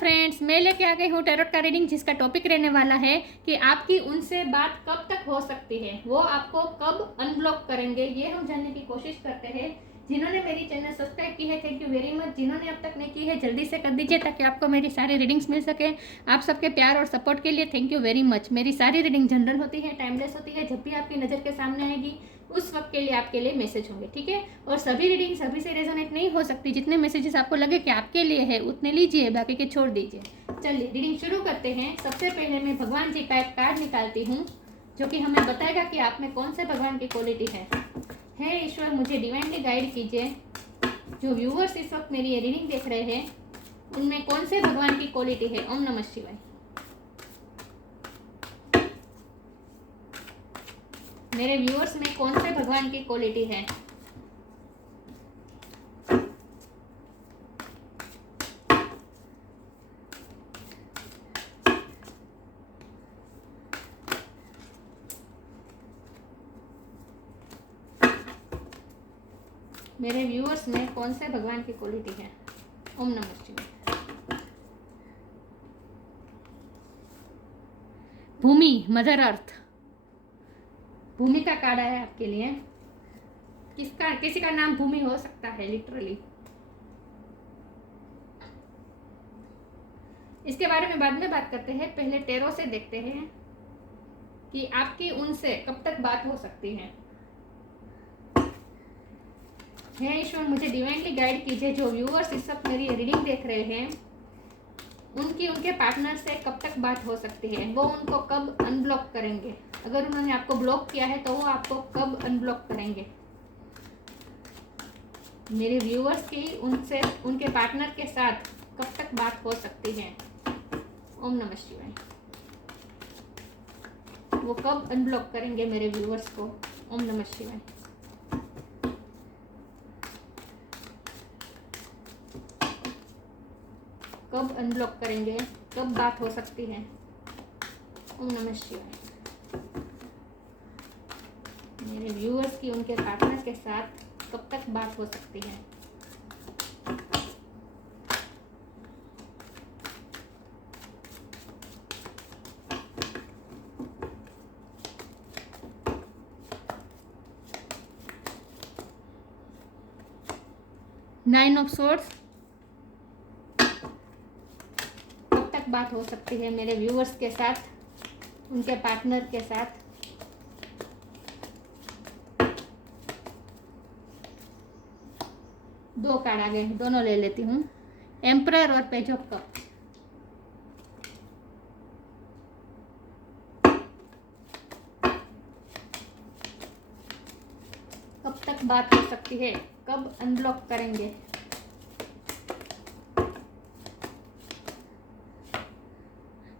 Friends, मैं लेके आ गई हूँ टैरोट का रीडिंग, जिसका टॉपिक रहने वाला है कि आपकी उनसे बात कब तक हो सकती है, वो आपको कब अनब्लॉक करेंगे, ये हम जानने की कोशिश करते हैं। जिन्होंने मेरी चैनल सब्सक्राइब की है, थैंक यू वेरी मच। जिन्होंने अब तक नहीं की है, जल्दी से कर दीजिए ताकि आपको मेरी सारी रीडिंग्स मिल सके। आप सबके प्यार और सपोर्ट के लिए थैंक यू वेरी मच। मेरी सारी रीडिंग जनरल होती है, टाइमलेस होती है। जब भी आपकी नज़र के सामने आएगी उस वक्त के लिए आपके लिए मैसेज होंगे, ठीक है। और सभी रीडिंग सभी से रेजोनेट नहीं हो सकती। जितने मैसेजेस आपको लगे कि आपके लिए है उतने लीजिए, बाकी के छोड़ दीजिए। चलिए रीडिंग शुरू करते हैं। सबसे पहले मैं भगवान जी का एक कार्ड निकालती हूँ जो कि हमें बताएगा कि आप में कौन से भगवान की क्वालिटी है। हे ईश्वर, मुझे डिवाइनली गाइड कीजिए। जो व्यूवर्स इस वक्त मेरी ये रीडिंग देख रहे हैं उनमें कौन से भगवान की क्वालिटी है। ओम नमः शिवाय। मेरे व्यूअर्स में कौन से भगवान की क्वालिटी है। मेरे व्यूअर्स में कौन से भगवान की क्वालिटी है। ओम नमः शिवाय। भूमि, मदर अर्थ, भूमि का कार्ड आया है आपके लिए। किसी का नाम भूमि हो सकता है लिटरली। इसके बारे में बाद में बात करते हैं, पहले टेरो से देखते हैं कि आपकी उनसे कब तक बात हो सकती है। हे ईश्वर, मुझे डिवाइनली गाइड कीजिए। जो व्यूअर्स इस वक्त मेरी रीडिंग देख रहे हैं उनके पार्टनर से कब तक बात हो सकती है, वो उनको कब अनब्लॉक करेंगे। अगर उन्होंने आपको ब्लॉक किया है तो वो आपको कब अनब्लॉक करेंगे। मेरे व्यूअर्स की उनसे उनके पार्टनर के साथ कब तक बात हो सकती है। ओम नमः शिवाय। वो कब अनब्लॉक करेंगे मेरे व्यूअर्स को। ओम नमः शिवाय। कब अनब्लॉक करेंगे, कब बात हो सकती है। ओम नमः शिवाय। मेरे व्यूअर्स की उनके पार्टनर के साथ कब तक बात हो सकती है। नाइन ऑफ सोर्ड्स, कब तक बात हो सकती है मेरे व्यूअर्स के साथ उनके पार्टनर के साथ। दो कार्ड आ गए, दोनों ले लेती हूँ। एम्परर और पेज ऑफ कप। कब तक बात हो सकती है, कब अनब्लॉक करेंगे।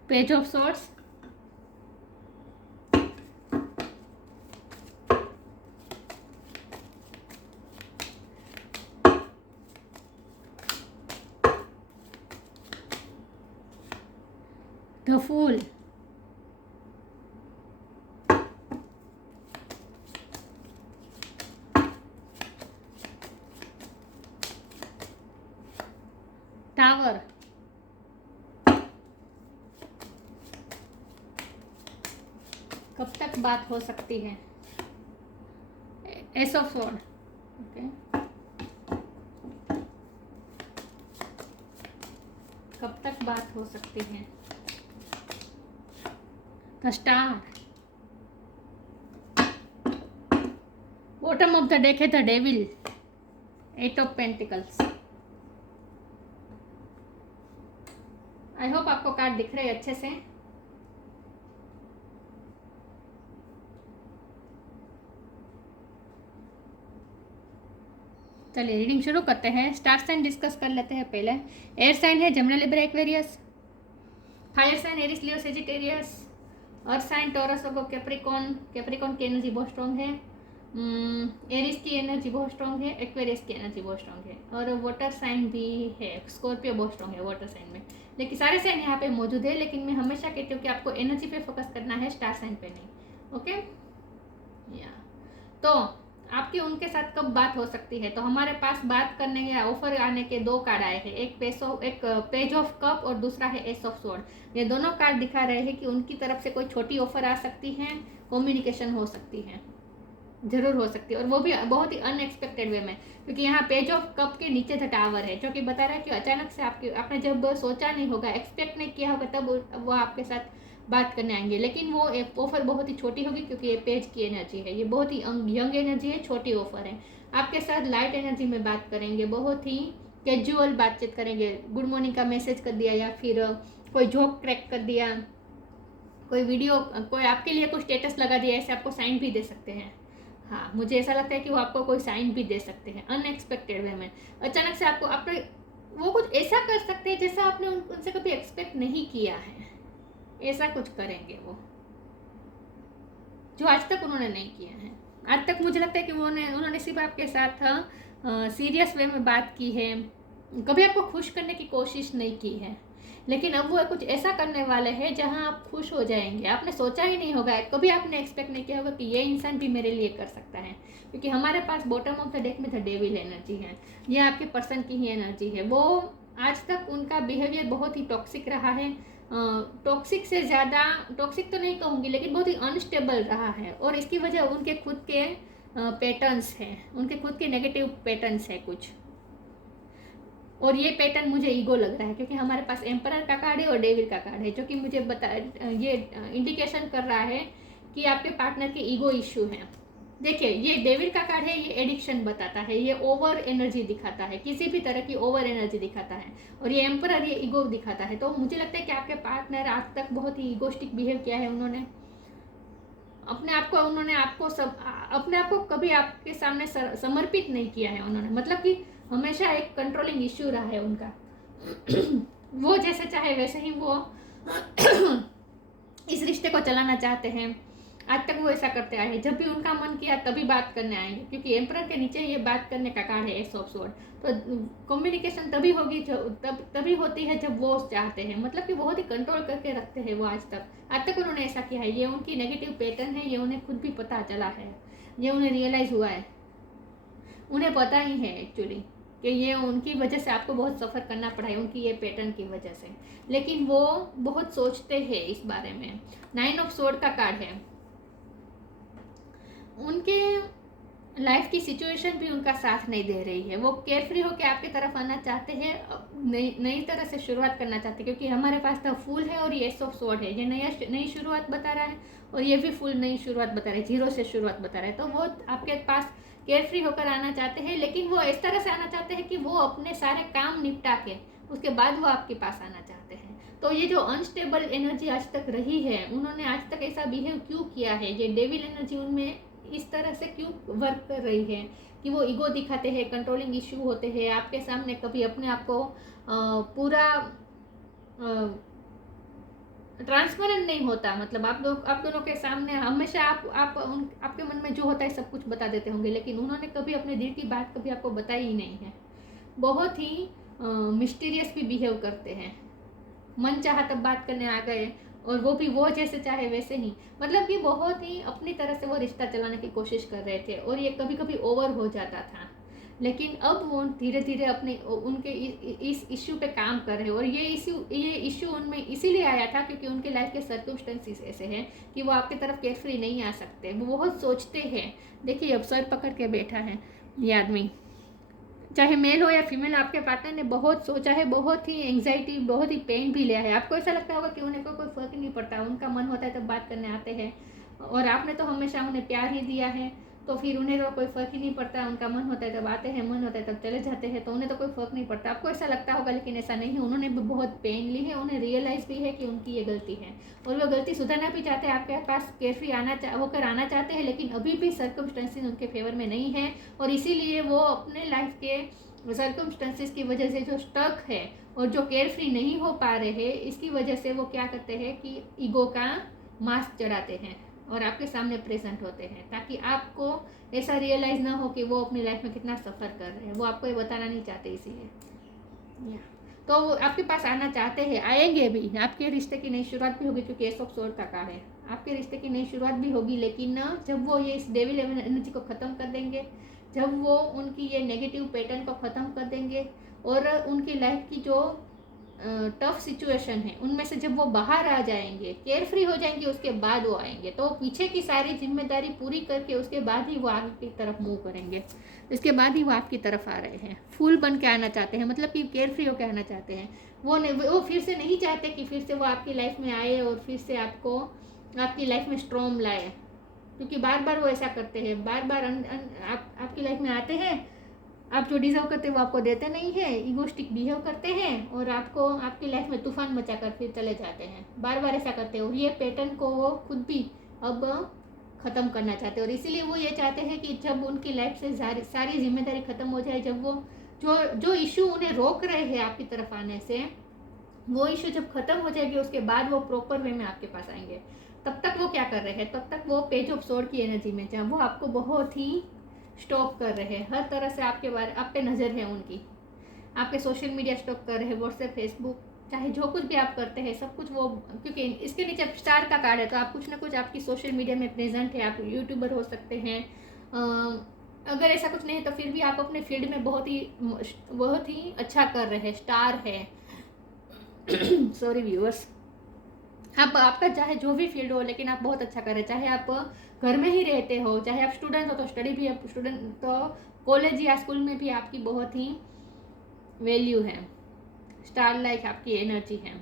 Page of swords, the fool, tower, कब तक बात हो सकती है। एस ऑफ स्वॉर्ड, ओके, कब तक बात हो सकती है। The star, bottom of the deck है the devil, eight of pentacles. I hope आपको कार्ड दिख रहे हैं अच्छे से। चलिए रीडिंग शुरू करते हैं। स्टार साइन डिस्कस कर लेते हैं पहले। एयर साइन है Gemini, Libra, Aquarius. Fire sign Aries, Leo, Sagittarius. Earth sign Taurus, Virgo, Capricorn. Capricorn की एनर्जी बहुत स्ट्रॉन्ग है। एरिस की एनर्जी बहुत स्ट्रॉन्ग है। एक्वेरियस की एनर्जी बहुत स्ट्रॉन्ग है। और वाटर साइन भी है, स्कॉर्पियो बहुत स्ट्रॉन्ग है वाटर साइन में। लेकिन सारे साइन यहाँ पे मौजूद है, लेकिन मैं हमेशा कहती हूँ कि आपको एनर्जी पे फोकस करना है, स्टार साइन पे नहीं। ओके या तो आपकी उनके साथ कब बात हो सकती है। तो हमारे पास बात करने के ऑफर आने के 2 कार्ड आए हैं, एक पेज ऑफ कप और दूसरा है एस ऑफ स्वॉर्ड। ये दोनों कार्ड दिखा रहे हैं कि उनकी तरफ से कोई छोटी ऑफर आ सकती है, कम्युनिकेशन हो सकती है, जरूर हो सकती है, और वो भी बहुत ही अनएक्सपेक्टेड वे में, क्योंकि यहाँ पेज ऑफ कप के नीचे द टावर है, जो कि बता रहा है कि अचानक से आपने जब सोचा नहीं होगा, एक्सपेक्ट नहीं किया होगा, तब वो आपके साथ बात करने आएंगे। लेकिन वो ऑफर बहुत ही छोटी होगी, क्योंकि ये पेज की एनर्जी है, ये बहुत ही यंग एनर्जी है, छोटी ऑफर है। आपके साथ लाइट एनर्जी में बात करेंगे, बहुत ही कैजुअल बातचीत करेंगे, गुड मॉर्निंग का मैसेज कर दिया, या फिर कोई जोक क्रैक कर दिया, कोई वीडियो, कोई आपके लिए कोई स्टेटस लगा दिया, ऐसे आपको साइन भी दे सकते हैं। हाँ, मुझे ऐसा लगता है कि वो आपको कोई साइन भी दे सकते हैं अनएक्सपेक्टेड वे में। अचानक से आपने वो कुछ ऐसा कर सकते हैं जैसा आपने उनसे कभी एक्सपेक्ट नहीं किया है, ऐसा कुछ करेंगे वो, जो आज तक उन्होंने नहीं किया है। आज तक मुझे लगता है कि उन्होंने सिर्फ आपके साथ सीरियस वे में बात की है, कभी आपको खुश करने की कोशिश नहीं की है। लेकिन अब वो कुछ ऐसा करने वाले हैं जहां आप खुश हो जाएंगे, आपने सोचा ही नहीं होगा, कभी आपने एक्सपेक्ट नहीं किया होगा कि ये इंसान भी मेरे लिए कर सकता है। क्योंकि हमारे पास बॉटम ऑफ द डेक में द डेविल एनर्जी है, ये आपके पर्सन की ही एनर्जी है। वो आज तक उनका बिहेवियर बहुत ही टॉक्सिक रहा है, टॉक्सिक से ज़्यादा, टॉक्सिक तो नहीं कहूँगी, लेकिन बहुत ही अनस्टेबल रहा है, और इसकी वजह उनके खुद के पैटर्न्स हैं, उनके खुद के नेगेटिव पैटर्न्स है कुछ, और ये पैटर्न मुझे ईगो लग रहा है, क्योंकि हमारे पास एम्परर का कार्ड है और डेविल का कार्ड है, जो कि मुझे ये इंडिकेशन कर रहा है कि आपके पार्टनर के ईगो इश्यू है। देखिए, ये डेविल का कार्ड है, ये एडिक्शन बताता है, ये ओवर एनर्जी दिखाता है, किसी भी तरह की ओवर एनर्जी दिखाता है, और ये एम्परर ये ईगो दिखाता है। तो मुझे लगता है कि आपके पार्टनर आज तक बहुत ही ईगोस्टिक बिहेव किया है, उन्होंने अपने आप को कभी आपके सामने समर्पित नहीं किया है उन्होंने, मतलब कि हमेशा एक कंट्रोलिंग इश्यू रहा है उनका। वो जैसे चाहे वैसे ही वो इस रिश्ते को चलाना चाहते हैं, आज तक वो ऐसा करते आए हैं, जब भी उनका मन किया तभी बात करने आएंगे, क्योंकि एम्परर के नीचे ये बात करने का कार्ड है एस ऑफ स्वॉर्ड। तो कम्युनिकेशन तभी होगी तभी होती है जब वो चाहते हैं, मतलब कि बहुत ही कंट्रोल करके रखते हैं वो आज तक उन्होंने ऐसा किया है। ये उनकी नेगेटिव पैटर्न है, ये उन्हें खुद भी पता चला है, ये उन्हें रियलाइज हुआ है, उन्हें पता ही है एक्चुअली कि ये उनकी वजह से आपको बहुत सफ़र करना पड़ा है, उनकी ये पैटर्न की वजह से। लेकिन वो बहुत सोचते हैं इस बारे में। 9 ऑफ स्वॉर्ड का कार्ड है, उनके लाइफ की सिचुएशन भी उनका साथ नहीं दे रही है, वो केयरफ्री होकर आपकी तरफ आना चाहते हैं, नई तरह से शुरुआत करना चाहते हैं, क्योंकि हमारे पास तो फूल है और ये एस ऑफ स्वॉर्ड है, ये नई शुरुआत बता रहा है, और ये भी फुल नई शुरुआत बता रहा है, जीरो से शुरुआत बता रहा है। तो वो आपके पास केयरफ्री होकर आना चाहते हैं, लेकिन वो इस तरह से आना चाहते हैं कि वो अपने सारे काम निपटा के उसके बाद वो आपके पास आना चाहते हैं। तो ये जो अनस्टेबल एनर्जी आज तक रही है, उन्होंने आज तक ऐसा बिहेव क्यों किया है, ये डेविल एनर्जी उनमें इस तरह से क्यों वर्क कर रही है कि वो ईगो दिखाते हैं, कंट्रोलिंग इश्यू होते हैं आपके सामने, कभी अपने आप को पूरा ट्रांसपेरेंट नहीं होता, मतलब आप दोनों के सामने हमेशा आपके मन में जो होता है सब कुछ बता देते होंगे, लेकिन उन्होंने कभी अपने दिल की बात कभी आपको बताई ही नहीं है। बहुत ही मिस्टीरियस भी बिहेव करते हैं, मन चाहा तब बात करने आ गए, और वो भी वो जैसे चाहे वैसे ही, मतलब कि बहुत ही अपनी तरह से वो रिश्ता चलाने की कोशिश कर रहे थे, और ये कभी कभी ओवर हो जाता था। लेकिन अब वो धीरे धीरे अपने उनके इस इश्यू पे काम कर रहे हैं, और ये इश्यू उनमें इसीलिए आया था क्योंकि उनके लाइफ के सर्कमस्टेंसेस ऐसे हैं कि वो आपकी तरफ केयरफ्री नहीं आ सकते, वो बहुत सोचते हैं। देखिए, अब सर पकड़ के बैठा है ये आदमी, चाहे मेल हो या फीमेल, आपके पार्टनर ने बहुत सोचा है, बहुत ही एंग्जाइटी, बहुत ही पेन भी लिया है। आपको ऐसा लगता होगा कि उन्हें कोई फर्क नहीं पड़ता, उनका मन होता है तब बात करने आते हैं, और आपने तो हमेशा उन्हें प्यार ही दिया है, तो फिर उन्हें तो कोई फर्क ही नहीं पड़ता, उनका मन होता है तब आते हैं, मन होता है तब चले जाते हैं, तो उन्हें तो कोई फर्क नहीं पड़ता। आपको ऐसा लगता होगा, लेकिन ऐसा नहीं है, उन्होंने भी बहुत पेन ली है, उन्हें रियलाइज़ भी है कि उनकी ये गलती है, और वो गलती सुधारना भी चाहते हैं, आपके पास केयरफ्री होकर आना चाहते हैं, लेकिन अभी भी सर्कमस्टेंसेस उनके फेवर में नहीं है, और इसीलिए वो अपने लाइफ के सर्कमस्टेंसेस की वजह से जो स्टक है और जो केयरफ्री नहीं हो पा रहे हैं, इसकी वजह से वो क्या करते हैं कि ईगो का मास्क चढ़ाते हैं और आपके सामने प्रेजेंट होते हैं, ताकि आपको ऐसा रियलाइज़ ना हो कि वो अपनी लाइफ में कितना सफ़र कर रहे हैं, वो आपको ये बताना नहीं चाहते इसीलिए। तो वो आपके पास आना चाहते हैं, आएंगे भी। आपके रिश्ते की नई शुरुआत भी होगी, क्योंकि एस ऑफ सोर्ड का कार्ड है। आपके रिश्ते की नई शुरुआत भी होगी, लेकिन ना जब वो ये इस डेविल एनर्जी को ख़त्म कर देंगे, जब वो उनकी ये नेगेटिव पैटर्न को ख़त्म कर देंगे और उनकी लाइफ की जो टफ सिचुएशन है उनमें से जब वो बाहर आ जाएंगे, केयर फ्री हो जाएंगे, उसके बाद वो आएंगे। तो पीछे की सारी जिम्मेदारी पूरी करके उसके बाद ही वो आगे की तरफ मूव करेंगे। इसके बाद ही वो आपकी तरफ आ रहे हैं। फूल बन के आना चाहते हैं, मतलब कि केयर फ्री होकर आना चाहते हैं। वो फिर से नहीं चाहते कि फिर से वो आपकी लाइफ में आए और फिर से आपको आपकी लाइफ में स्ट्रॉम लाए, क्योंकि बार बार वो ऐसा करते हैं। बार बार आपकी लाइफ में आते हैं, आप जो डिजर्व करते हैं वो आपको देते नहीं है, ईगोस्टिक बिहेव करते हैं और आपको आपकी लाइफ में तूफान मचाकर फिर चले जाते हैं। बार बार ऐसा करते हैं और ये पैटर्न को वो खुद भी अब ख़त्म करना चाहते हैं। और इसीलिए वो ये चाहते हैं कि जब उनकी लाइफ से सारी जिम्मेदारी ख़त्म हो जाए, जब वो जो इशू उन्हें रोक रहे हैं आपकी तरफ आने से, वो इशू जब ख़त्म हो जाएगी, उसके बाद वो प्रॉपर वे में आपके पास आएंगे। तब तक वो क्या कर रहे हैं, तब तक वो पेज ऑफ सोर्ड की एनर्जी में, जहाँ वो आपको बहुत ही स्टॉप कर रहे हैं। हर तरह से आपके बारे आप पे नज़र है उनकी, आपके सोशल मीडिया स्टॉप कर रहे हैं, व्हाट्सएप, फेसबुक, चाहे जो कुछ भी आप करते हैं सब कुछ वो, क्योंकि इसके नीचे स्टार का कार्ड है, तो आप कुछ ना कुछ आपकी सोशल मीडिया में प्रेजेंट है। आप यूट्यूबर हो सकते हैं, अगर ऐसा कुछ नहीं है तो फिर भी आप अपने फील्ड में बहुत ही अच्छा कर रहे हैं, स्टार है। सॉरी व्यूअर्स, आपका चाहे जो भी फील्ड हो, लेकिन आप बहुत अच्छा कर रहे हैं। चाहे आप घर में ही रहते हो, चाहे आप स्टूडेंट हो तो स्टडी भी, आप स्टूडेंट तो कॉलेज या स्कूल में भी आपकी बहुत ही वैल्यू है। स्टार लाइक आपकी एनर्जी है,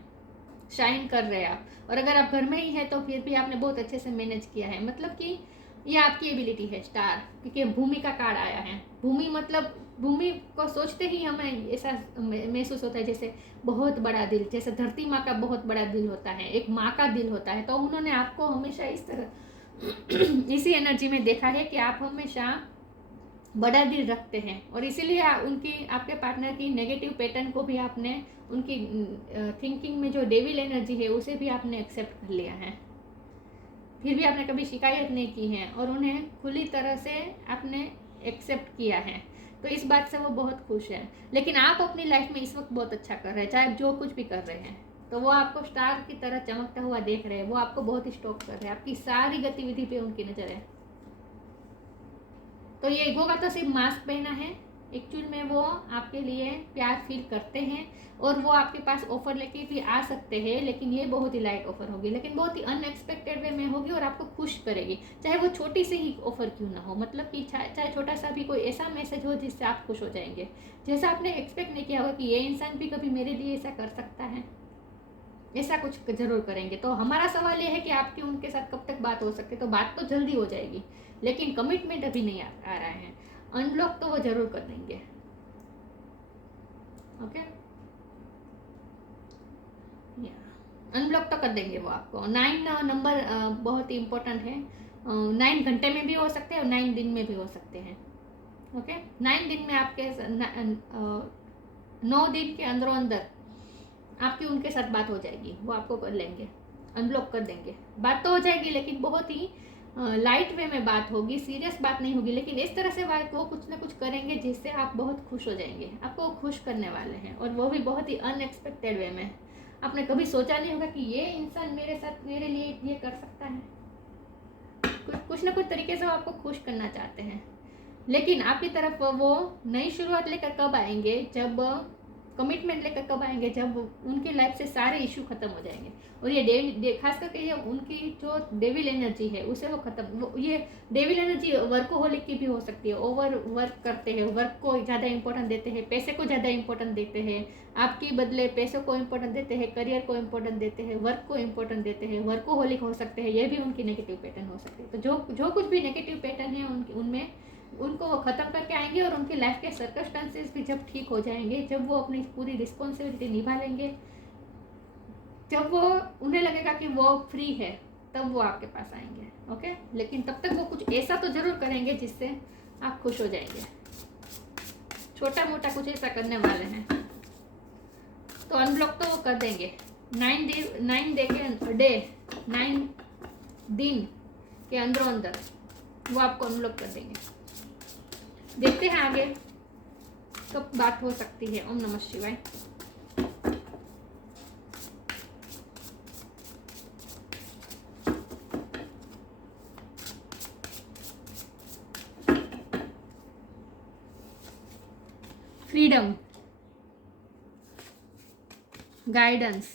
शाइन कर रहे हैं आप। और अगर आप घर में ही है तो फिर भी आपने बहुत अच्छे से मैनेज किया है, मतलब कि ये आपकी एबिलिटी है स्टार। क्योंकि भूमि का कार्ड आया है। भूमि मतलब भूमि को सोचते ही हमें ऐसा महसूस होता है जैसे बहुत बड़ा दिल, जैसे धरती माँ का बहुत बड़ा दिल होता है, एक माँ का दिल होता है। तो उन्होंने आपको हमेशा इस तरह इसी एनर्जी में देखा है कि आप हमेशा बड़ा दिल रखते हैं। और इसीलिए आपके पार्टनर की नेगेटिव पैटर्न को भी आपने, उनकी थिंकिंग में जो डेविल एनर्जी है उसे भी आपने एक्सेप्ट कर लिया है। फिर भी आपने कभी शिकायत नहीं की है और उन्हें खुली तरह से आपने एक्सेप्ट किया है। तो इस बात से वो बहुत खुश है। लेकिन आप अपनी लाइफ में इस वक्त बहुत अच्छा कर रहे हैं, चाहे जो कुछ भी कर रहे हैं, तो वो आपको स्टार की तरह चमकता हुआ देख रहे हैं। वो आपको बहुत ही स्टॉप कर रहे हैं, आपकी सारी गतिविधि पे उनकी नज़र है। तो ये ईगो का तो सिर्फ मास्क पहना है, एक्चुअल में वो आपके लिए प्यार फील करते हैं और वो आपके पास ऑफर लेके भी आ सकते हैं। लेकिन ये बहुत ही लाइट ऑफर होगी, लेकिन बहुत ही अनएक्सपेक्टेड वे में होगी और आपको खुश करेगी, चाहे वो छोटी सी ही ऑफर क्यों ना हो। मतलब कि चाहे छोटा सा भी कोई ऐसा मैसेज हो जिससे आप खुश हो जाएंगे, जैसा आपने एक्सपेक्ट नहीं किया होगा कि ये इंसान भी कभी मेरे लिए ऐसा कर सकता है। ऐसा कुछ जरूर करेंगे। तो हमारा सवाल ये है कि आपकी उनके साथ कब तक बात हो सकती है। तो बात तो जल्दी हो जाएगी, लेकिन कमिटमेंट अभी नहीं आ रहा है। अनब्लॉक तो वो जरूर कर देंगे। ओके, अनब्लॉक तो कर देंगे वो आपको। 9 नंबर बहुत ही इम्पोर्टेंट है। 9 घंटे में भी हो सकते हैं और 9 दिन में भी हो सकते हैं। ओके, 9 दिन में आपके 9 दिन के अंदर आपकी उनके साथ बात हो जाएगी। वो आपको कर लेंगे, अनब्लॉक कर देंगे। बात तो हो जाएगी, लेकिन बहुत ही लाइट वे में बात होगी, सीरियस बात नहीं होगी। लेकिन इस तरह से बात वो कुछ ना कुछ करेंगे जिससे आप बहुत खुश हो जाएंगे। आपको खुश करने वाले हैं और वो भी बहुत ही अनएक्सपेक्टेड वे में। आपने कभी सोचा नहीं होगा कि ये इंसान मेरे लिए ये कर सकता है। कुछ ना कुछ तरीके से वो आपको खुश करना चाहते हैं। लेकिन आपकी तरफ वो नई शुरुआत लेकर कब आएंगे, जब कमिटमेंट लेकर कब आएंगे, जब उनकी लाइफ से सारे इशू खत्म हो जाएंगे। और ये खास करके ये उनकी जो डेविल एनर्जी है उसे वो खत्म, ये डेविल एनर्जी वर्कोहोलिक की भी हो सकती है। ओवर वर्क करते हैं, वर्क को ज़्यादा इंपॉर्टेंट देते हैं, पैसे को ज़्यादा इंपॉर्टेंट देते हैं, आपकी बदले पैसों को इंपॉर्टेंट देते हैं, करियर को इंपॉर्टेंट देते हैं, वर्क को इंपॉर्टेंट देते हैं, वर्कोहोलिक हो सकते हैं। ये भी उनकी नेगेटिव पैटर्न हो सकती है। तो जो कुछ भी नेगेटिव पैटर्न है उनमें उनको वो ख़त्म करके आएंगे। और उनकी लाइफ के सर्कमस्टेंसेस भी जब ठीक हो जाएंगे, जब वो अपनी पूरी रिस्पॉन्सिबिलिटी निभा लेंगे, जब वो उन्हें लगेगा कि वो फ्री है, तब वो आपके पास आएंगे। ओके, लेकिन तब तक वो कुछ ऐसा तो ज़रूर करेंगे जिससे आप खुश हो जाएंगे। छोटा मोटा कुछ ऐसा करने वाले हैं। तो अनब्लॉक तो वो कर देंगे। 9 दिन के अंदर वो आपको अनब्लॉक कर देंगे। देखते हैं आगे कब बात हो सकती है। ओम नमः शिवाय। Freedom, guidance,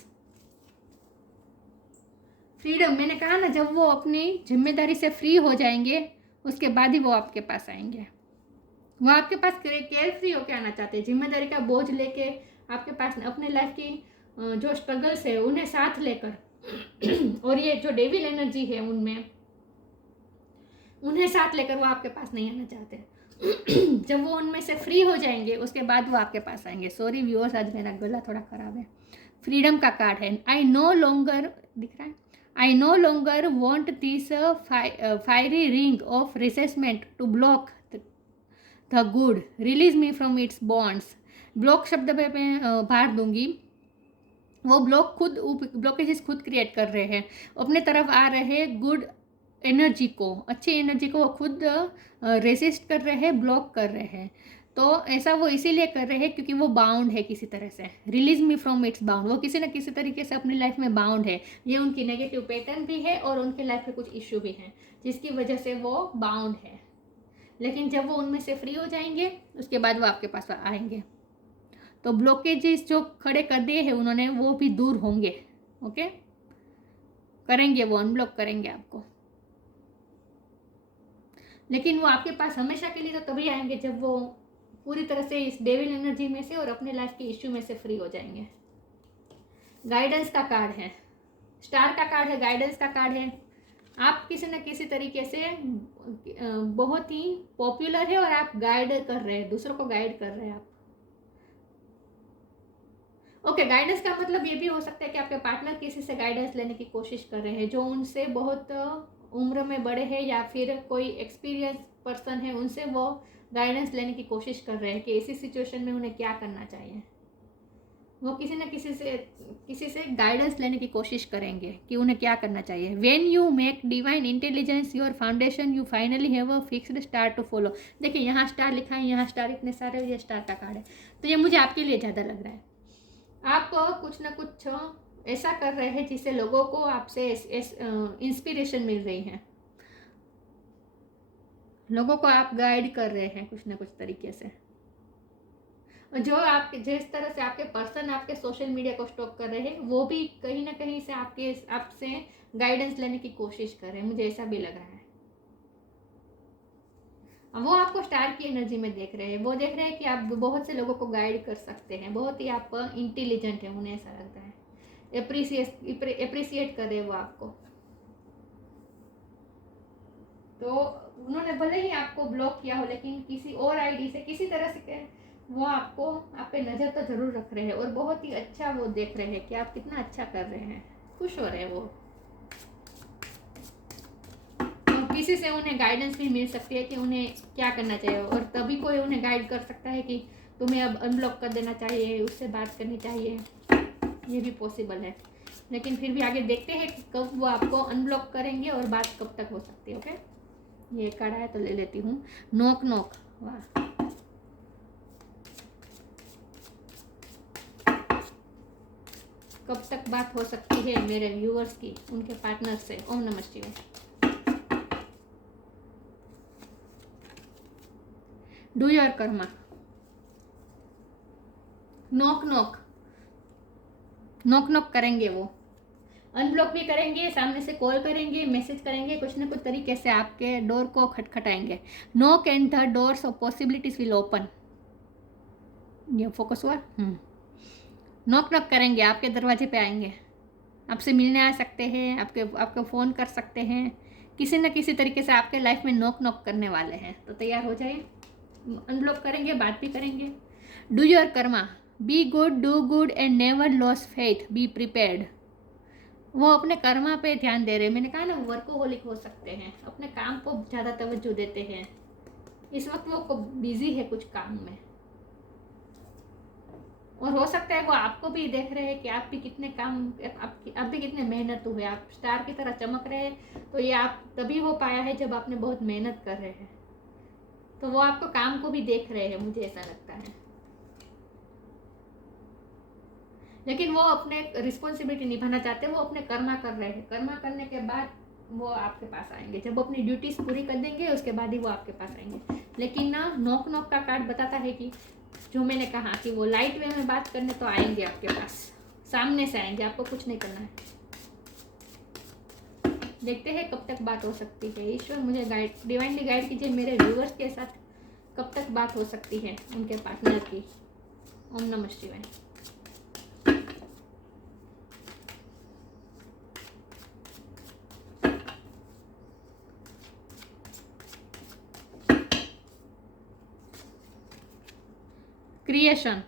freedom. मैंने कहा ना, जब वो अपनी जिम्मेदारी से फ्री हो जाएंगे उसके बाद ही वो आपके पास आएंगे। वो आपके पास केयर फ्री होके आना चाहते हैं, जिम्मेदारी का बोझ लेके आपके पास अपने लाइफ की जो स्ट्रगल्स है उन्हें साथ लेकर और ये जो डेविल एनर्जी है उनमें, उन्हें साथ लेकर वो आपके पास नहीं आना चाहते। जब वो उनमें से फ्री हो जाएंगे उसके बाद वो आपके पास आएंगे। सॉरी व्यूअर्स, आज मेरा गला थोड़ा खराब है। फ्रीडम का कार्ड है। आई नो लॉन्गर, दिख रहा है, I no longer want this fiery ring of resentment to block the good, release me from its bonds. Block शब्द पे मैं भार दूंगी। वो ब्लॉकेजेस खुद क्रिएट कर रहे हैं, अपने तरफ आ रहे हैं गुड एनर्जी को, अच्छी एनर्जी को वो खुद रेसिस्ट कर रहे हैं, ब्लॉक कर रहे हैं। तो ऐसा वो इसीलिए कर रहे हैं क्योंकि वो बाउंड है किसी तरह से। Release me from it's bound, वो किसी न किसी तरीके से अपनी लाइफ में बाउंड है। ये उनकी नेगेटिव पैटर्न भी है और उनके लाइफ में कुछ इश्यू भी हैं जिसकी वजह से वो बाउंड है। लेकिन जब वो उनमें से फ्री हो जाएंगे उसके बाद वो आपके पास आएंगे। तो ब्लॉकेजेस जो खड़े कर दिए हैं उन्होंने, वो भी दूर होंगे। ओके, करेंगे, वो अनब्लॉक करेंगे आपको। लेकिन वो आपके पास हमेशा के लिए तो तभी आएंगे जब वो पूरी तरह से इस डेविल एनर्जी में से और अपने लाइफ के इश्यू में से फ्री हो जाएंगे। गाइडेंस का कार्ड है, स्टार का कार्ड है, गाइडेंस का कार्ड है। आप किसी न किसी तरीके से बहुत ही पॉपुलर है और आप गाइड कर रहे हैं, दूसरों को गाइड कर रहे हैं आप। ओके, गाइडेंस का मतलब ये भी हो सकता है कि आपके पार्टनर किसी से गाइडेंस लेने की कोशिश कर रहे हैं, जो उनसे बहुत उम्र में बड़े हैं या फिर कोई एक्सपीरियंस पर्सन है, उनसे वो गाइडेंस लेने की कोशिश कर रहे हैं कि ऐसी सिचुएशन में उन्हें क्या करना चाहिए। वो किसी न किसी से गाइडेंस लेने की कोशिश करेंगे कि उन्हें क्या करना चाहिए। When you make divine intelligence your foundation you finally have a fixed star to follow. देखिए यहाँ स्टार लिखा है, यहाँ स्टार इतने सारे, ये स्टार का कार्ड है। तो ये मुझे आपके लिए ज़्यादा लग रहा है। आप कुछ ना कुछ ऐसा कर रहे हैं जिससे लोगों को आपसे इंस्पिरेशन मिल रही है, लोगों को आप गाइड कर रहे हैं कुछ ना कुछ तरीके से। जो आपके जिस तरह से आपके पर्सन आपके सोशल मीडिया को स्टॉक कर रहे हैं, वो भी कहीं ना कहीं से आपसे गाइडेंस लेने की कोशिश कर रहे हैं, मुझे ऐसा भी लग रहा है। वो आपको स्टार की एनर्जी में देख रहे हैं, वो देख रहे हैं कि आप बहुत से लोगों को गाइड कर सकते हैं, बहुत ही आप इंटेलिजेंट है, उन्हें ऐसा लगता है। एप्रिसिएट कर रहे हैं वो आपको। तो उन्होंने भले ही आपको ब्लॉक किया हो, लेकिन किसी और आईडी से किसी तरह से वो आपको आप पे नज़र तो जरूर रख रहे हैं और बहुत ही अच्छा वो देख रहे हैं कि आप कितना अच्छा कर रहे हैं, खुश हो रहे हैं वो। और किसी से उन्हें गाइडेंस भी मिल सकती है कि उन्हें क्या करना चाहिए, और तभी कोई उन्हें गाइड कर सकता है कि तुम्हें अब अनब्लॉक कर देना चाहिए, उससे बात करनी चाहिए, ये भी पॉसिबल है। लेकिन फिर भी आगे देखते हैं कि कब वो आपको अनब्लॉक करेंगे और बात कब तक हो सकती है। ओके, ये कार्ड है तो ले लेती हूँ। नॉक नॉक, वाह, कब तक बात हो सकती है मेरे व्यूअर्स की उनके पार्टनर से। ओम नमः शिवाय। Do your Karma. Knock knock, knock knock करेंगे वो, अनब्लॉक भी करेंगे, सामने से कॉल करेंगे, मैसेज करेंगे, कुछ ना कुछ तरीके से आपके डोर को खटखटाएंगे। Knock and the doors of possibilities will open. ये फोकस हुआ। नॉक नॉक करेंगे, आपके दरवाजे पे आएंगे, आपसे मिलने आ सकते हैं, आपको फ़ोन कर सकते हैं, किसी न किसी तरीके से आपके लाइफ में नॉक नॉक करने वाले हैं। तो तैयार हो जाइए, अनब्लॉक करेंगे, बात भी करेंगे। Do your Karma, be good, do good and never loss faith, be prepared. वो अपने कर्मा पे ध्यान दे रहे हैं। मैंने कहा ना, वर्कोहोलिक हो सकते हैं, अपने काम को ज़्यादा तवज्जो देते हैं। इस वक्त वो बिजी है कुछ काम में, और हो सकता है वो आपको भी देख रहे हैं कि आप भी कितने काम, आप भी कितने मेहनत हुए, आप स्टार की तरह चमक रहे हैं। तो ये आप तभी हो पाया है जब आपने बहुत मेहनत कर रहे हैं। तो वो आपको काम को भी देख रहे हैं, मुझे ऐसा लगता है। लेकिन वो अपने रिस्पॉन्सिबिलिटी निभाना चाहते हैं, वो अपने कर्मा कर रहे हैं। कर्मा करने के बाद वो आपके पास आएंगे, जब अपनी ड्यूटीज पूरी कर देंगे उसके बाद ही वो आपके पास आएंगे। लेकिन ना, नॉक नॉक का कार्ड बताता है कि जो मैंने कहा कि वो लाइट वे में बात करने तो आएंगे आपके पास, सामने से आएंगे, आपको कुछ नहीं करना है। देखते हैं कब तक बात हो सकती है। ईश्वर मुझे गाइड, डिवाइनली गाइड कीजिए मेरे व्यूअर्स के साथ कब तक बात हो सकती है उनके पार्टनर की। ओम नमः शिवाय। क्रिएशन,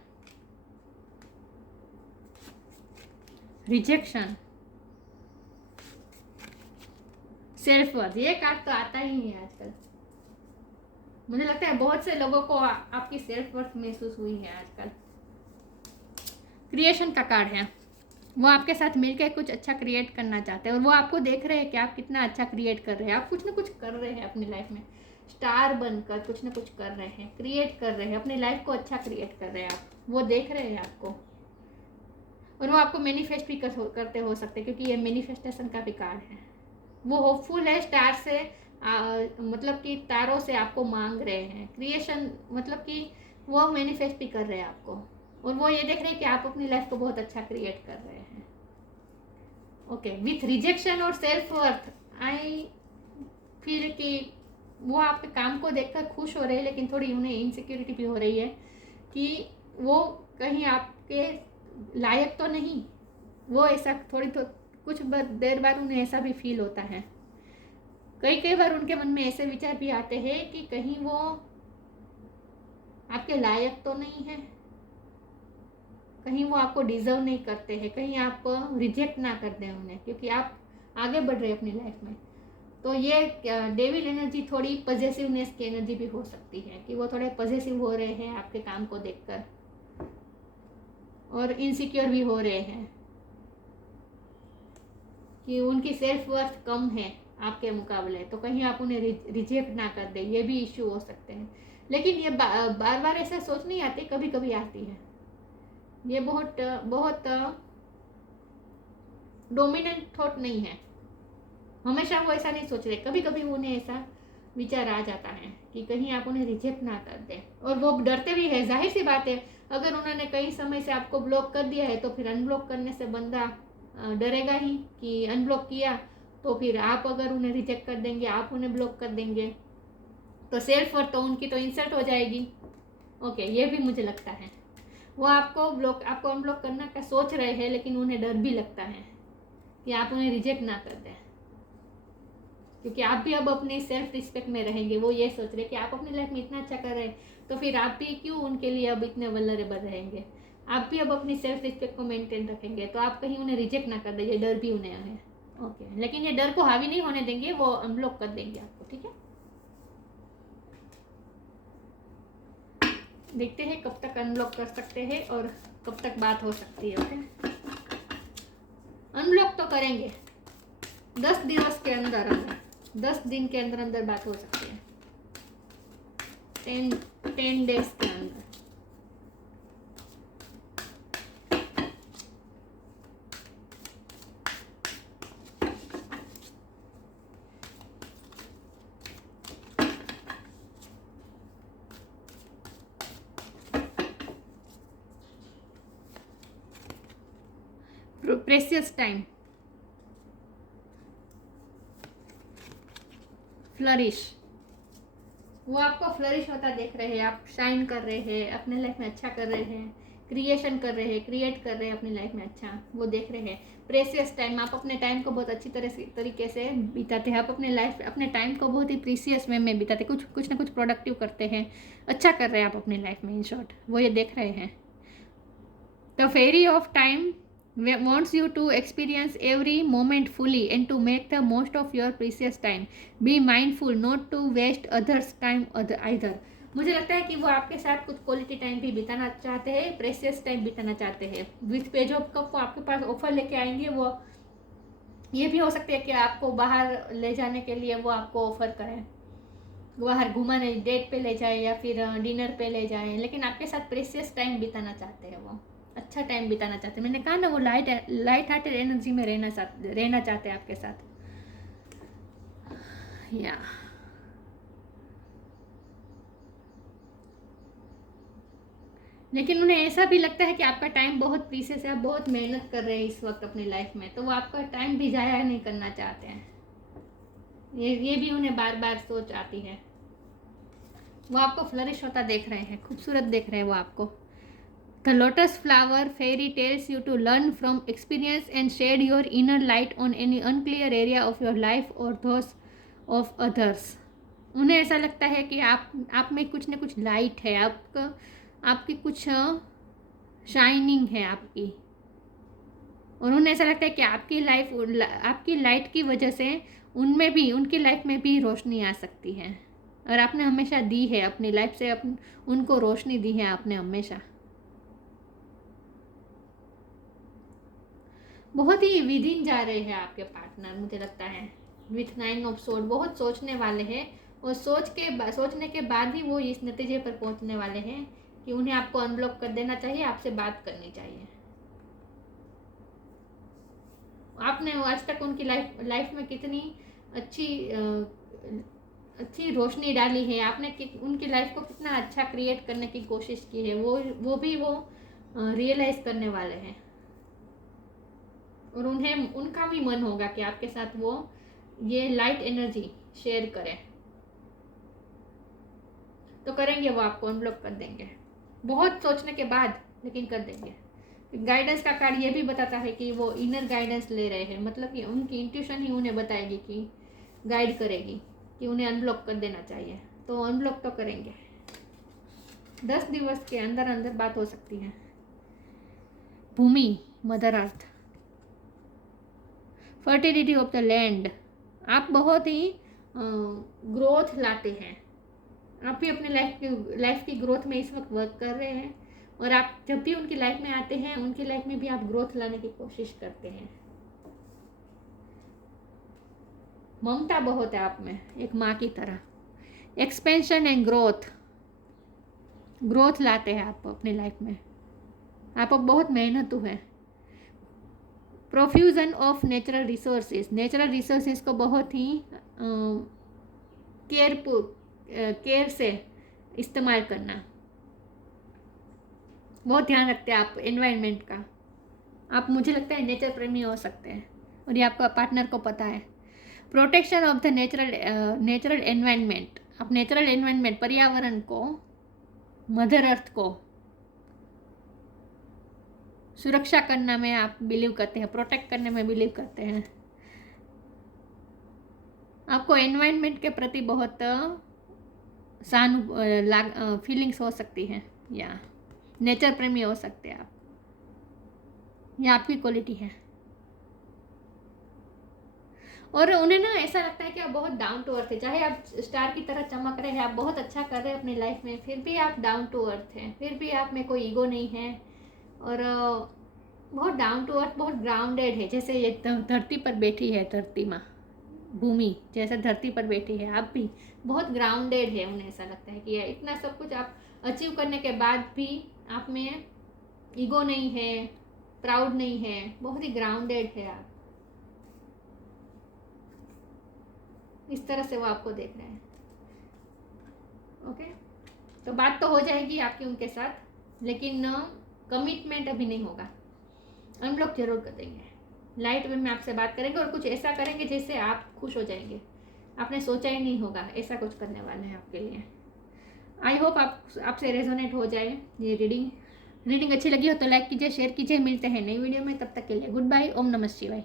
रिजेक्शन, सेल्फ वर्थ, ये कार्ड तो आता ही है आजकल। मुझे लगता है बहुत से लोगों को आपकी सेल्फ वर्थ महसूस हुई है आजकल। क्रिएशन का कार्ड है, वो आपके साथ मिलकर कुछ अच्छा क्रिएट करना चाहते हैं और वो आपको देख रहे हैं कि आप कितना अच्छा क्रिएट कर रहे हैं। आप कुछ ना कुछ कर रहे हैं अपनी लाइफ में, स्टार बनकर कुछ ना कुछ कर रहे हैं, क्रिएट कर रहे हैं, अपनी लाइफ को अच्छा क्रिएट कर रहे हैं आप, वो देख रहे हैं आपको। और वो आपको मैनिफेस्ट भी करते हो सकते हैं, क्योंकि ये मैनिफेस्टेशन का भी कार्ड है। वो होपफुल है, स्टार से मतलब कि तारों से आपको मांग रहे हैं। क्रिएशन मतलब कि वो मैनिफेस्ट भी कर रहे हैं आपको, और वो ये देख रहे हैं कि आप अपनी लाइफ को बहुत अच्छा क्रिएट कर रहे हैं। ओके, विथ रिजेक्शन और सेल्फ वर्थ, आई फील कि वो आपके काम को देखकर खुश हो रहे हैं, लेकिन थोड़ी उन्हें इनसिक्योरिटी भी हो रही है कि वो कहीं आपके लायक तो नहीं। वो ऐसा थोड़ी तो कुछ देर बाद उन्हें ऐसा भी फील होता है। कई बार उनके मन में ऐसे विचार भी आते हैं कि कहीं वो आपके लायक तो नहीं है, कहीं वो आपको डिजर्व नहीं करते हैं, कहीं आप रिजेक्ट ना कर दें उन्हें, क्योंकि आप आगे बढ़ रहे हैं अपनी लाइफ में। तो ये डेविल एनर्जी थोड़ी पॉजिटिवनेस की एनर्जी भी हो सकती है कि वो थोड़े पॉजिटिव हो रहे हैं आपके काम को देखकर, और इनसिक्योर भी हो रहे हैं कि उनकी सेल्फ वर्थ कम है आपके मुकाबले, तो कहीं आप उन्हें रिजेक्ट ना कर दें, ये भी इश्यू हो सकते हैं। लेकिन ये बार बार ऐसा सोच नहीं आती, कभी कभी आती है। ये बहुत बहुत डोमिनेंट थॉट नहीं है, हमेशा वो ऐसा नहीं सोच रहे, कभी कभी उन्हें ऐसा विचार आ जाता है कि कहीं आप उन्हें रिजेक्ट ना कर दें। और वो डरते भी है, जाहिर सी बात है, अगर उन्होंने कई समय से आपको ब्लॉक कर दिया है तो फिर अनब्लॉक करने से बंदा डरेगा ही कि अनब्लॉक किया तो फिर आप अगर उन्हें रिजेक्ट कर देंगे, आप उन्हें ब्लॉक कर देंगे, तो सेल्फ वर्थ तो उनकी तो इंसल्ट हो जाएगी। ओके, ये भी मुझे लगता है वो आपको अनब्लॉक करना का सोच रहे हैं, लेकिन उन्हें डर भी लगता है कि आप उन्हें रिजेक्ट ना कर दें, क्योंकि आप भी अब अपने सेल्फ रिस्पेक्ट में रहेंगे। वो ये सोच रहे कि आप अपनी लाइफ में इतना अच्छा कर रहे हैं, तो फिर आप भी क्यों उनके लिए अब इतने वल्नरेबल रहेंगे। आप भी अब अपनी सेल्फ रिस्पेक्ट को मेंटेन रखेंगे, तो आप कहीं उन्हें रिजेक्ट ना कर दें, ये डर भी उन्हें है। ओके, लेकिन ये डर को हावी नहीं होने देंगे, वो अनब्लॉक कर देंगे आपको, ठीक है। देखते हैं कब तक अनब्लॉक कर सकते हैं और कब तक बात हो सकती है। ओके, अनब्लॉक तो करेंगे 10 दिवस के अंदर 10 दिन के अंदर अंदर बात हो सकती है, 10 डेज के अंदर। प्रेशियस टाइम, फ्लरिश, वो आपको फ्लरिश होता देख रहे हैं, आप शाइन कर रहे हैं, अपने लाइफ में अच्छा कर रहे हैं, क्रिएशन कर रहे हैं, क्रिएट कर रहे हैं अपनी लाइफ में अच्छा, वो देख रहे हैं। प्रेशियस टाइम, आप अपने टाइम को बहुत अच्छी तरीके से बिताते हैं, आप अपने टाइम को बहुत ही प्रीसियस वे में बिताते, कुछ ना कुछ प्रोडक्टिव करते हैं, अच्छा कर रहे हैं आप अपनी लाइफ में, इन शॉर्ट वो ये देख रहे हैं। The fairy of time wants you to experience every moment fully and to make the most of your precious time. Be mindful not to waste others time either. मुझे लगता है कि वो आपके साथ कुछ क्वालिटी टाइम भी बिताना चाहते हैं, प्रेशियस टाइम बिताना चाहते हैं। विथ पेज ऑफ कप वो आपके पास ऑफर लेके आएंगे। वो ये भी हो सकता है कि आपको बाहर ले जाने के लिए वो आपको ऑफर करें, बाहर घुमाने, डेट पे ले जाए या फिर डिनर पे ले जाए, लेकिन आपके साथ प्रेशियस टाइम बिताना चाहते हैं, वो अच्छा टाइम बिताना चाहते हैं। मैंने कहा ना, वो लाइट हार्टेड एनर्जी में रहना चाहते हैं आपके साथ। या लेकिन उन्हें ऐसा भी लगता है कि आपका टाइम बहुत प्रीशियस है, आप बहुत मेहनत कर रहे हैं इस वक्त अपनी लाइफ में, तो वो आपका टाइम भी ज़ाया नहीं करना चाहते हैं। ये भी उन्हें बार बार सोच आती है। वो आपको फ्लरिश होता देख रहे हैं, खूबसूरत देख रहे हैं वो आपको। The lotus flower fairy tells you to learn from experience and shed your inner light on any unclear area of your life और दोस ऑफ अदर्स। उन्हें ऐसा लगता है कि आप में कुछ न कुछ लाइट है, आपकी कुछ शाइनिंग है आपकी, और उन्हें ऐसा लगता है कि आपकी लाइट की वजह से उनमें भी, उनकी लाइफ में भी रोशनी आ सकती है। और आपने हमेशा दी है अपनी लाइफ से, उनको रोशनी दी है आपने हमेशा। बहुत ही विदिन जा रहे हैं आपके पार्टनर, मुझे लगता है विथ 9 ऑफ सोर्ड। बहुत सोचने वाले हैं, और सोचने के बाद ही वो इस नतीजे पर पहुंचने वाले हैं कि उन्हें आपको अनब्लॉक कर देना चाहिए, आपसे बात करनी चाहिए। आपने आज तक उनकी लाइफ में कितनी अच्छी रोशनी डाली है, आपने उनकी लाइफ को कितना अच्छा क्रिएट करने की कोशिश की है, वो भी रियलाइज करने वाले हैं। और उनका भी मन होगा कि आपके साथ वो ये लाइट एनर्जी शेयर करें, तो करेंगे, वो आपको अनब्लॉक कर देंगे बहुत सोचने के बाद, लेकिन कर देंगे। गाइडेंस का कार्ड ये भी बताता है कि वो इनर गाइडेंस ले रहे हैं, मतलब कि उनकी इंट्यूशन ही उन्हें बताएगी कि गाइड करेगी कि उन्हें अनब्लॉक कर देना चाहिए, तो अनब्लॉक तो करेंगे। 10 दिवस के अंदर अंदर बात हो सकती है। भूमि, mother earth, fertility of the land. आप बहुत ही ग्रोथ लाते हैं, आप भी अपने लाइफ की ग्रोथ में इस वक्त वर्क कर रहे हैं, और आप जब भी उनकी लाइफ में आते हैं, उनकी लाइफ में भी आप ग्रोथ लाने की कोशिश करते हैं। ममता बहुत है आप में, एक माँ की तरह। एक्सपेंशन एंड ग्रोथ लाते हैं आप अपनी लाइफ में, आप बहुत मेहनतू हैं। प्रोफ्यूजन ऑफ नेचुरल रिसोर्सेज को बहुत ही केयर से इस्तेमाल करना, बहुत ध्यान रखते हैं आप एनवायरनमेंट का। आप, मुझे लगता है, नेचर प्रेमी हो सकते हैं, और ये आपका पार्टनर को पता है। Protection of the natural environment, आप नेचुरल एनवायरनमेंट, पर्यावरण को, मदर अर्थ को सुरक्षा करना में आप बिलीव करते हैं, प्रोटेक्ट करने में बिलीव करते हैं। आपको एनवायरनमेंट के प्रति बहुत फीलिंग्स हो सकती हैं, या नेचर प्रेमी हो सकते हैं आप, ये आपकी क्वालिटी है। और उन्हें ना ऐसा लगता है कि आप बहुत डाउन टू अर्थ है, चाहे आप स्टार की तरह चमक रहे हैं, आप बहुत अच्छा कर रहे हैं अपनी लाइफ में, फिर भी आप डाउन टू अर्थ हैं, फिर भी आप में कोई ईगो नहीं है, और बहुत डाउन टू अर्थ, बहुत ग्राउंडेड है। जैसे ये धरती पर बैठी है, धरती माँ भूमि जैसे धरती पर बैठी है, आप भी बहुत ग्राउंडेड है। उन्हें ऐसा लगता है कि इतना सब कुछ आप अचीव करने के बाद भी आप में ईगो नहीं है, प्राउड नहीं है, बहुत ही ग्राउंडेड है आप। इस तरह से वो आपको देख रहे हैं। ओके, तो बात तो हो जाएगी आपकी उनके साथ, लेकिन कमिटमेंट अभी नहीं होगा। अनब्लॉक जरूर कर देंगे, लाइट वे में आपसे बात करेंगे, और कुछ ऐसा करेंगे जिससे आप खुश हो जाएंगे, आपने सोचा ही नहीं होगा ऐसा कुछ करने वाले हैं आपके लिए। आई होप आपसे रेजोनेट हो जाए ये रीडिंग अच्छी लगी हो तो लाइक कीजिए, शेयर कीजिए। मिलते हैं नई वीडियो में, तब तक के लिए गुड बाय। ओम नमः शिवाय।